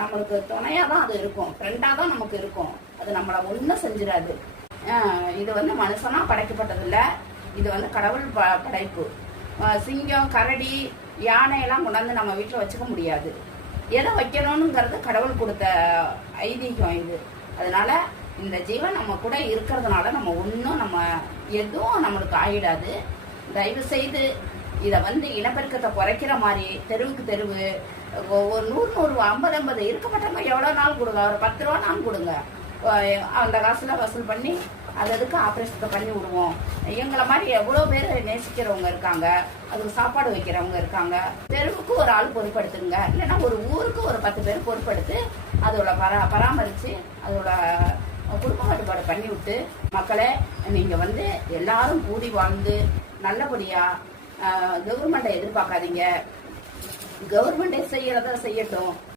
நம்மளுக்கு துணையா தான் அது இருக்கும், ஃப்ரெண்டா தான் நமக்கு இருக்கும். அது நம்மளை ஒன்றும் செஞ்சிடாது. இது வந்து மனுஷனா படைக்கப்பட்டது இல்லை, இது வந்து கடவுள் படைப்பு. சிங்கம், கரடி, யானையெல்லாம் கொண்டாந்து நம்ம வீட்டில் வச்சுக்க முடியாது. எதை வைக்கணுங்கிறது கடவுள் கொடுத்த ஐதீகம் இது. அதனால இந்த ஜீவன் நம்ம கூட இருக்கிறதுனால நம்ம ஒன்றும் எதுவும் நம்மளுக்கு ஆயிடாது. தயவு செய்து இதை வந்து இனப்பெருக்கத்தை குறைக்கிற மாதிரி தெருவுக்கு தெருவு ஒரு 100 50 இருக்கப்பட்டவங்க எவ்வளோ நாள் கொடுங்க, ஒரு 10 ரூபா நாள் கொடுங்க. அந்த காசுல வசூல் பண்ணி அதுக்கு ஆப்ரேஷத்தை பண்ணி விடுவோம். எங்களை மாதிரி எவ்வளோ பேர் நேசிக்கிறவங்க இருக்காங்க, அதுக்கு சாப்பாடு வைக்கிறவங்க இருக்காங்க. தெருவுக்கு ஒரு ஆள் பொறுப்படுத்துங்க, இல்லைன்னா ஒரு ஊருக்கு ஒரு 10 பேர் பொறுப்படுத்து அதோட பராமரித்து அதோட குடும்ப கட்டுப்பாடு பண்ணி விட்டு, மக்களே நீங்கள் வந்து எல்லாரும் கூடி வாழ்ந்து நல்லபடியாக கவர்மெண்ட்டை எதிர்பார்க்காதீங்க. கவர்மெண்ட்டே செய்யறத செய்யட்டும்.